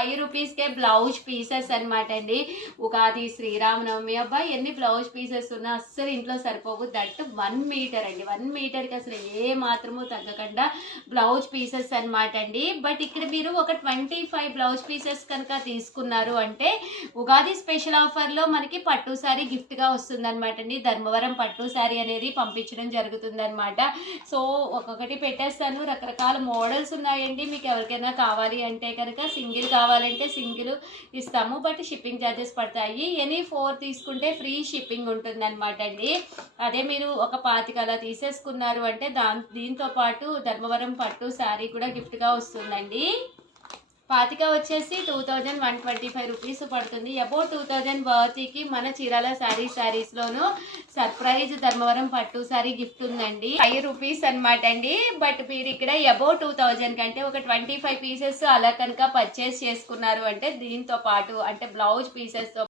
5 రూపీస్కే blouse pieces అనమాట అండి. ఉగాది, శ్రీరామనవమి, అబ్బాయి ఎన్ని బ్లౌజ్ పీసెస్ ఉన్నా అస్సలు ఇంట్లో సరిపోవు. దట్ 1 మీటర్ అండి. 1 మీటర్కి అసలు ఏ మాత్రము తగ్గకుండా బ్లౌజ్ పీసెస్ అనమాట అండి. బట్ ఇక్కడ మీరు ఒక 25 బ్లౌజ్ పీసెస్ కనుక తీసుకున్నారు అంటే ఉగాది స్పెషల్ ఆఫర్లో మనకి పట్టు శారీ గిఫ్ట్గా వస్తుంది అనమాట అండి. ధర్మవరం పట్టు శారీ అనేది పంపించడం జరుగుతుంది అనమాట. సో ఒక్కొక్కటి పెట్టేస్తాను. రకరకాల మోడల్స్ ఉన్నాయండి. మీకు ఎవరికైనా కావాలి అంటే కనుక సింగిల్ కావాలంటే సింగిల్ ఇస్తాము, బట్ షిప్పింగ్ ఛార్జెస్ పడతాయి. ఎనీ 4 తీసుకుంటే ఫ్రీ షిప్పింగ్ ఉంటుంది అనమాట అండి. అదే మీరు ఒక 25 అలా తీసేసుకున్నారు అంటే దీంతో పాటు ధర్మవరం పట్టు శారీ కూడా గిఫ్ట్గా వస్తుందండి. 25 వచ్చేసి 2125 రూపీస్ పడుతుంది. అబౌట్ 2000 వర్త్కి మన చీరాల శారీస్లోను సర్ప్రైజ్ ధర్మవరం పట్టు శారీ గిఫ్ట్ ఉందండి. 5 రూపీస్ అనమాట అండి. బట్ మీరు ఇక్కడ అబౌట్ 2000 కంటే ఒక 25 పీసెస్ అలా కనుక పర్చేస్ చేసుకున్నారు అంటే దీంతో పాటు అంటే బ్లౌజ్ పీసెస్తో